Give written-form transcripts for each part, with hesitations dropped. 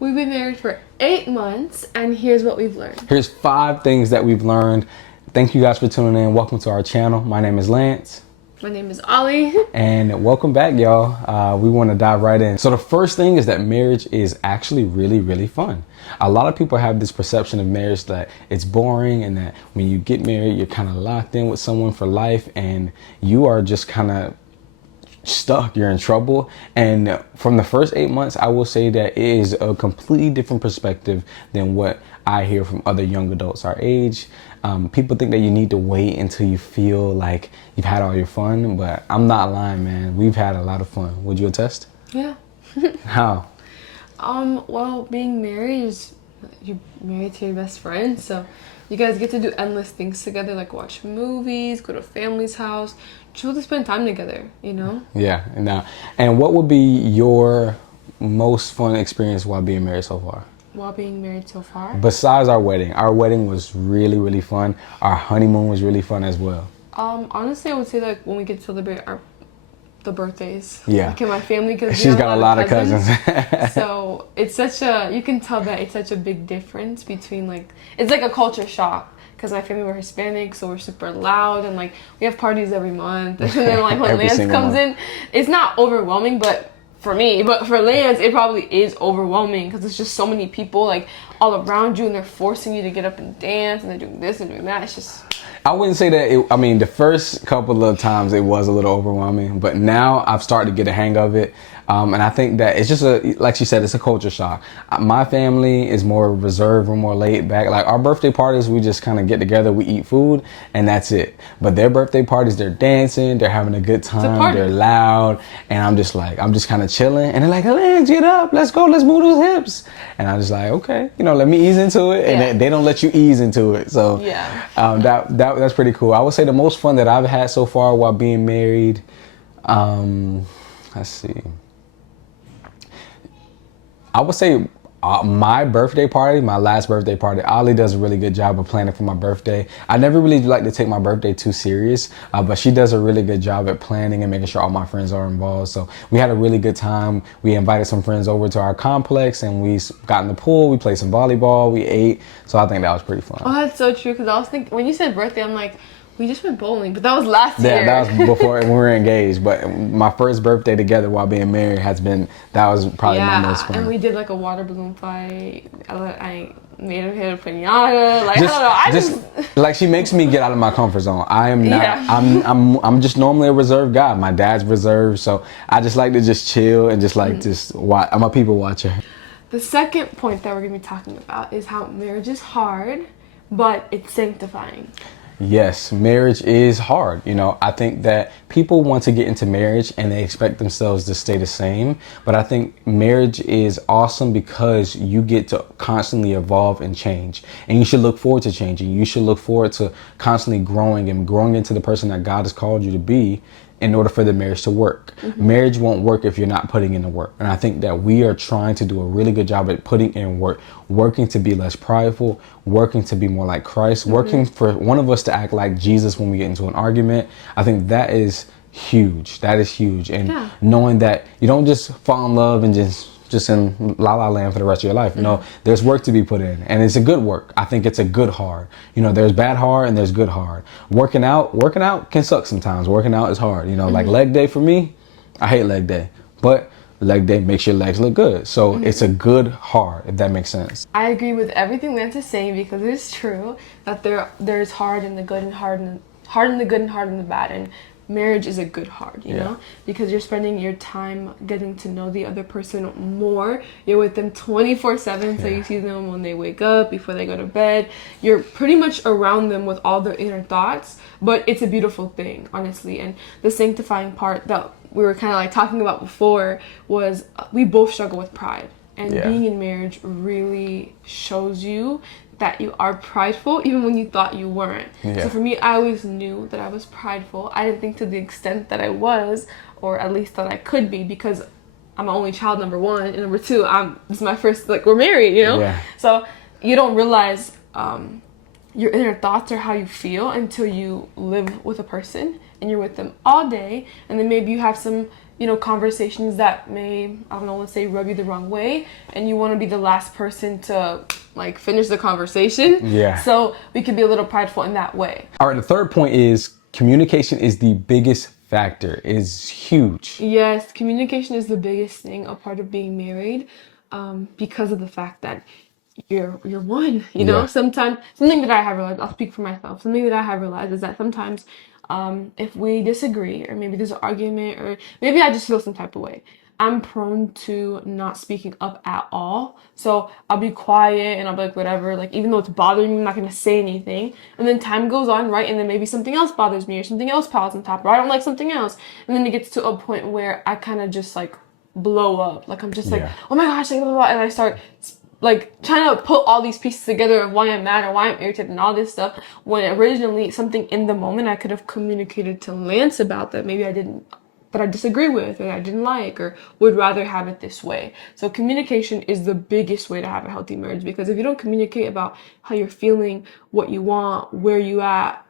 We've been married for 8 months, and here's what we've learned. Here's 5 things that we've learned. Thank you guys for tuning in. Welcome to our channel. My name is Lance. My name is Ollie. And welcome back, y'all. We want to dive right in. So the first thing is that marriage is actually really, really fun. A lot of people have this perception of marriage that it's boring and that when you get married, you're kind of locked in with someone for life and you are just kind of stuck, you're in trouble. And from the first 8 months, I will say that it is a completely different perspective than what I hear from other young adults our age. People think that you need to wait until you feel like you've had all your fun, but I'm not lying, man. We've had a lot of fun. Would you attest? Yeah. How? Well, being married is you're married to your best friend, so you guys get to do endless things together, like watch movies, go to family's house, just to spend time together, you know? Yeah. And what would be your most fun experience while being married so far? While being married so far? Besides our wedding was really, really fun. Our honeymoon was really fun as well. Honestly, I would say that when we get to celebrate the birthdays. Yeah. Like in my family, because she's got a lot of cousins. So it's you can tell that it's such a big difference between it's like a culture shock. Because my family were Hispanic, so we're super loud, and we have parties every month. And then when Lance comes in, it's not overwhelming, but for me, but for Lance, it probably is overwhelming because it's just so many people all around you, and they're forcing you to get up and dance, and they're doing this and doing that. It's just. I wouldn't say that. The first couple of times it was a little overwhelming, but now I've started to get a hang of it. And I think that it's just like she said, it's a culture shock. My family is more reserved, we're more laid back. Like our birthday parties, we just kind of get together, we eat food, and that's it. But their birthday parties, they're dancing, they're having a good time, they're loud, and I'm just kind of chilling. And they're like, "Hey, get up, let's go, let's move those hips." And I'm just like, okay, let me ease into it. And they don't let you ease into it. So that's pretty cool. I would say the most fun that I've had so far while being married, let's see. I would say my birthday party, my last birthday party, Ollie does a really good job of planning for my birthday. I never really like to take my birthday too serious, but she does a really good job at planning and making sure all my friends are involved. So we had a really good time. We invited some friends over to our complex and we got in the pool. We played some volleyball. We ate. So I think that was pretty fun. Oh, that's so true. Because I was thinking, when you said birthday, I'm like, we just went bowling, but that was last year. Yeah, that was before we were engaged. But my first birthday together while being married that was probably my most fun. And we did a water balloon fight. I made her hit a pinata. I don't know. She makes me get out of my comfort zone. I am not. Yeah. I'm just normally a reserved guy. My dad's reserved, so I just like to just chill and just watch. I'm a people watcher. The second point that we're gonna be talking about is how marriage is hard, but it's sanctifying. Yes, marriage is hard. I think that people want to get into marriage and they expect themselves to stay the same. But I think marriage is awesome because you get to constantly evolve and change. And you should look forward to changing. You should look forward to constantly growing into the person that God has called you to be in order for the marriage to work. Mm-hmm. Marriage won't work if you're not putting in the work. And I think that we are trying to do a really good job at putting in work, working to be less prideful, working to be more like Christ, working for one of us to act like Jesus when we get into an argument. I think that is huge. That is huge. And knowing that you don't just fall in love and just in la la land for the rest of your life. No, there's work to be put in, and it's a good work. I think it's a good hard. There's bad hard and there's good hard. Working out can suck sometimes. Working out is hard. Like leg day for me, I hate leg day, but leg day makes your legs look good. So it's a good hard, if that makes sense. I agree with everything Lance is saying because it is true that there's hard in the good and hard in the good and hard in the bad, and marriage is a good hard, you know, because you're spending your time getting to know the other person more. You're with them 24/7, so you see them when they wake up, before they go to bed. You're pretty much around them with all their inner thoughts, but it's a beautiful thing, honestly. And the sanctifying part that we were kind of talking about before was we both struggle with pride. And being in marriage really shows you that you are prideful even when you thought you weren't. So for me, I always knew that I was prideful. I didn't think to the extent that I was, or at least that I could be, because I'm my only child, number one, and number two, this is my first, we're married, So you don't realize your inner thoughts or how you feel until you live with a person and you're with them all day, and then maybe you have some conversations that may, I don't know, let's say rub you the wrong way, and you want to be the last person to like finish the conversation. Yeah. So we can be a little prideful in that way. All right, the third point is communication is the biggest factor, is huge. Yes, communication is the biggest thing, a part of being married, because of the fact that you're one. Yeah. Sometimes something that I have realized, I'll speak for myself. Something that I have realized is that sometimes, if we disagree, or maybe there's an argument, or maybe I just feel some type of way, I'm prone to not speaking up at all. So I'll be quiet and I'll be like, whatever, like even though it's bothering me, I'm not gonna say anything. And then time goes on, right? And then maybe something else bothers me or something else piles on top, or I don't like something else. And then it gets to a point where I kind of just like blow up. Like I'm just like, Yeah. oh my gosh, like blah, blah, blah. And I start like trying to put all these pieces together of why I'm mad or why I'm irritated and all this stuff, when originally something in the moment I could have communicated to Lance about that maybe I didn't, that I disagree with or I didn't like or would rather have it this way. So communication is the biggest way to have a healthy marriage, because if you don't communicate about how you're feeling, what you want, where you at,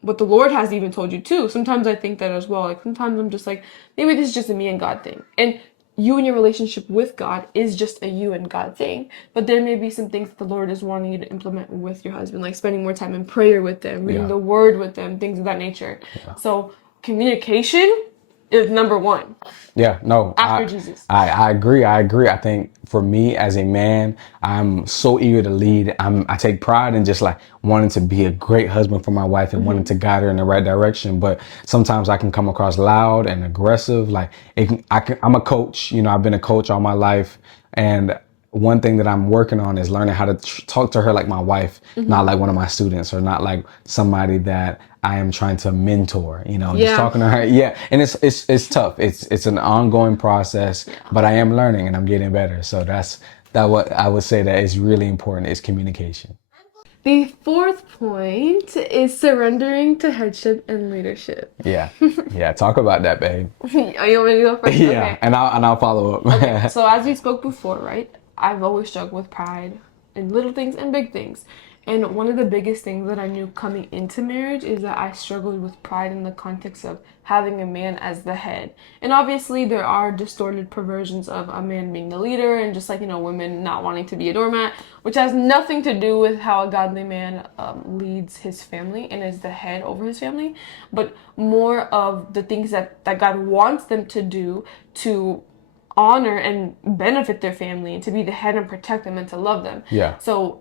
what the Lord has even told you too. Sometimes I think that as well. Like sometimes I'm just like, maybe this is just a me and God thing. And you and your relationship with God is just a you and God thing. But there may be some things that the Lord is wanting you to implement with your husband, like spending more time in prayer with them, reading the word with them, things of that nature. Yeah. So communication is number one. Yeah, no. After Jesus. I agree. I think for me as a man, I'm so eager to lead. I take pride in just like wanting to be a great husband for my wife and wanting to guide her in the right direction. But sometimes I can come across loud and aggressive. Like I'm a coach. I've been a coach all my life, and one thing that I'm working on is learning how to talk to her like my wife, not like one of my students or not like somebody that I am trying to mentor, just talking to her. Yeah. And it's tough. It's an ongoing process, but I am learning and I'm getting better. So that's what I would say that is really important is communication. The fourth point is surrendering to headship and leadership. Yeah. Yeah. Talk about that, babe. You want me to go first? Yeah. Okay. And I'll follow up. Okay. So as we spoke before, right? I've always struggled with pride in little things and big things. And one of the biggest things that I knew coming into marriage is that I struggled with pride in the context of having a man as the head. And obviously there are distorted perversions of a man being the leader and just like, women not wanting to be a doormat, which has nothing to do with how a godly man leads his family and is the head over his family, but more of the things that God wants them to do to honor and benefit their family and to be the head and protect them and to love them. Yeah. So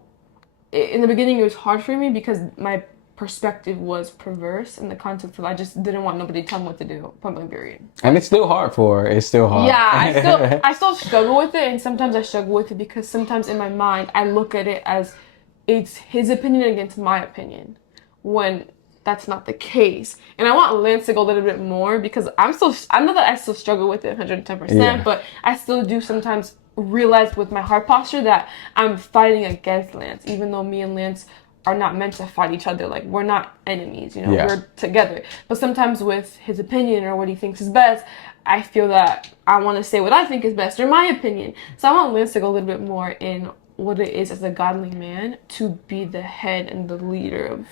in the beginning it was hard for me because my perspective was perverse in the context of I just didn't want nobody to tell me what to do. Point blank period. And it's still hard for her. It's still hard. Yeah, I still struggle with it, and sometimes I struggle with it because sometimes in my mind I look at it as it's his opinion against my opinion, when that's not the case. And I want Lance to go a little bit more because I know that I still struggle with it 110%, but I still do sometimes realize with my heart posture that I'm fighting against Lance, even though me and Lance are not meant to fight each other. Like, we're not enemies, we're together. But sometimes with his opinion or what he thinks is best, I feel that I want to say what I think is best or my opinion. So I want Lance to go a little bit more in what it is as a godly man to be the head and the leader of.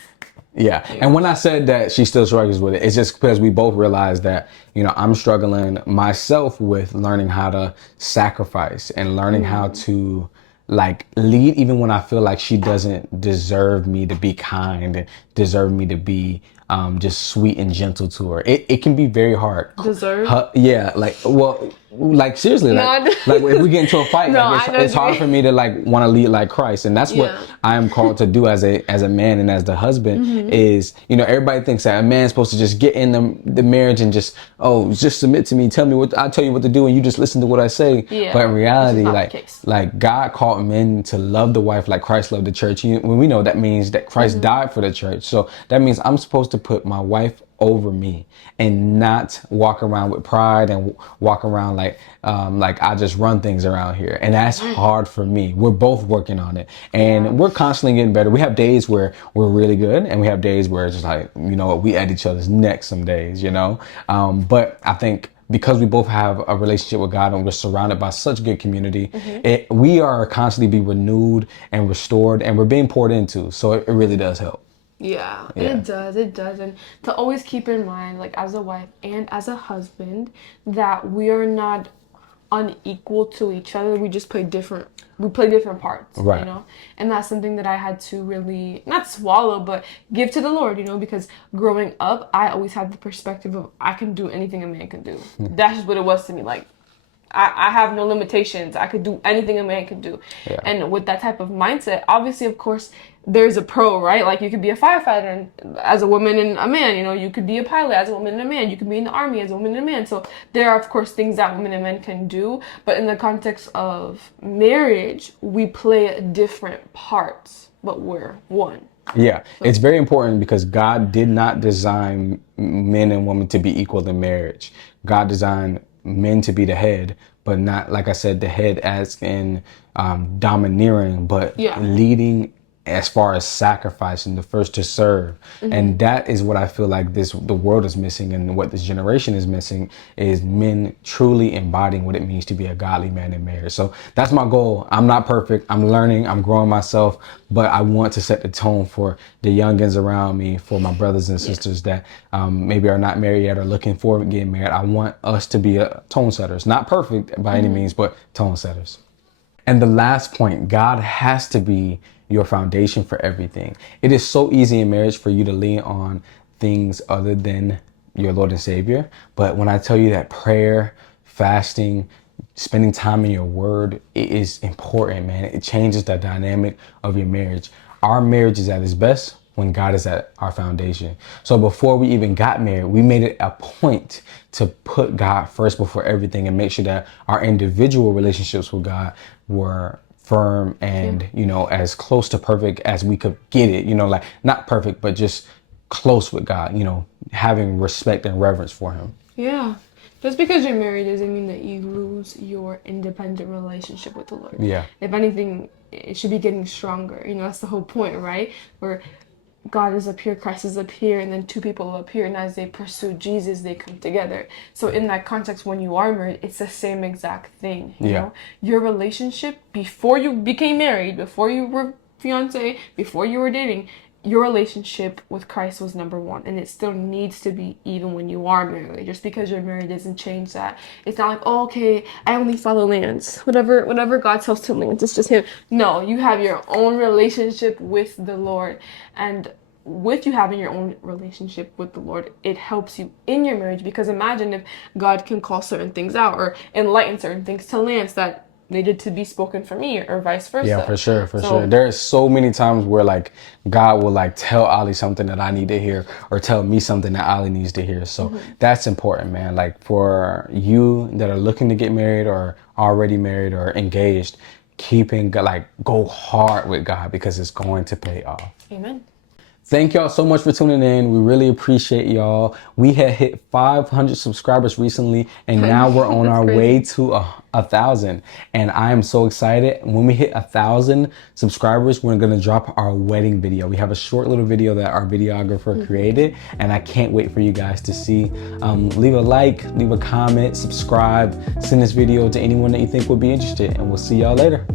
Yeah. And when I said that she still struggles with it, it's just because we both realized that, I'm struggling myself with learning how to sacrifice and learning how to like lead even when I feel like she doesn't deserve me to be kind, deserve me to be just sweet and gentle to her. It can be very hard. Deserve? Yeah. Like seriously, like if we get into a fight, it's hard for me to like want to lead like Christ. And that's what I am called to do as a man and as the husband is, everybody thinks that a man's supposed to just get in the marriage and just submit to me, tell me I tell you what to do and you just listen to what I say. Yeah, but in reality, like God called men to love the wife like Christ loved the church. When we know that means that Christ died for the church. So that means I'm supposed to put my wife over me and not walk around with pride and walk around like I just run things around here. And that's hard for me. We're both working on it and we're constantly getting better. We have days where we're really good and we have days where it's just like, we at each other's necks some days, but I think because we both have a relationship with God and we're surrounded by such good community, we are constantly being renewed and restored and we're being poured into. So it really does help. Yeah, Yeah. it does. And to always keep in mind, like as a wife and as a husband, that we are not unequal to each other. We play different parts, Right. And that's something that I had to really not swallow, but give to the Lord, because growing up, I always had the perspective of I can do anything a man can do. That's just what it was to me. Like I have no limitations. I could do anything a man can do. Yeah. And with that type of mindset, obviously, of course, there's a pro, right? Like you could be a firefighter as a woman and a man, you could be a pilot as a woman and a man. You could be in the army as a woman and a man. So there are, of course, things that women and men can do. But in the context of marriage, we play different parts, but we're one. Yeah, it's very important because God did not design men and women to be equal in marriage. God designed men to be the head, but not, like I said, the head as in domineering, but Yeah. leading as far as sacrificing, the first to serve. And that is what I feel like the world is missing, and what this generation is missing is men truly embodying what it means to be a godly man in marriage. So that's my goal. I'm not perfect. I'm learning. I'm growing myself, but I want to set the tone for the youngins around me, for my brothers and sisters that maybe are not married yet or looking forward to getting married. I want us to be tone setters, not perfect by any means, but tone setters. And the last point, God has to be your foundation for everything. It is so easy in marriage for you to lean on things other than your Lord and Savior. But when I tell you that prayer, fasting, spending time in your word, it is important, man. It changes the dynamic of your marriage. Our marriage is at its best when God is at our foundation. So before we even got married, we made it a point to put God first before everything and make sure that our individual relationships with God were firm and, as close to perfect as we could get it, like not perfect, but just close with God, having respect and reverence for him. Yeah. Just because you're married doesn't mean that you lose your independent relationship with the Lord. Yeah. If anything, it should be getting stronger. That's the whole point, right? Where God is up here, Christ is up here, and then two people up here, and as they pursue Jesus, they come together. So in that context, when you are married, it's the same exact thing. You know? Your relationship before you became married, before you were fiance, before you were dating, your relationship with Christ was number one, and it still needs to be even when you are married. Just because you're married doesn't change that. It's not like, oh, okay, I only follow Lance. Whatever God tells to Lance, it's just him. No, you have your own relationship with the Lord, and with you having your own relationship with the Lord, it helps you in your marriage. Because imagine if God can call certain things out or enlighten certain things to Lance that needed to be spoken for me, or vice versa. Yeah, for sure. There are so many times where like God will like tell Ali something that I need to hear, or tell me something that Ali needs to hear. So that's important, man. Like for you that are looking to get married or already married or engaged, go hard with God, because it's going to pay off. Amen. Thank y'all so much for tuning in. We really appreciate y'all. We had hit 500 subscribers recently, and now we're on our way to 1,000. And I am so excited. When we hit 1,000 subscribers, we're gonna drop our wedding video. We have a short little video that our videographer created, and I can't wait for you guys to see. Leave a like, leave a comment, subscribe, send this video to anyone that you think would be interested, and we'll see y'all later.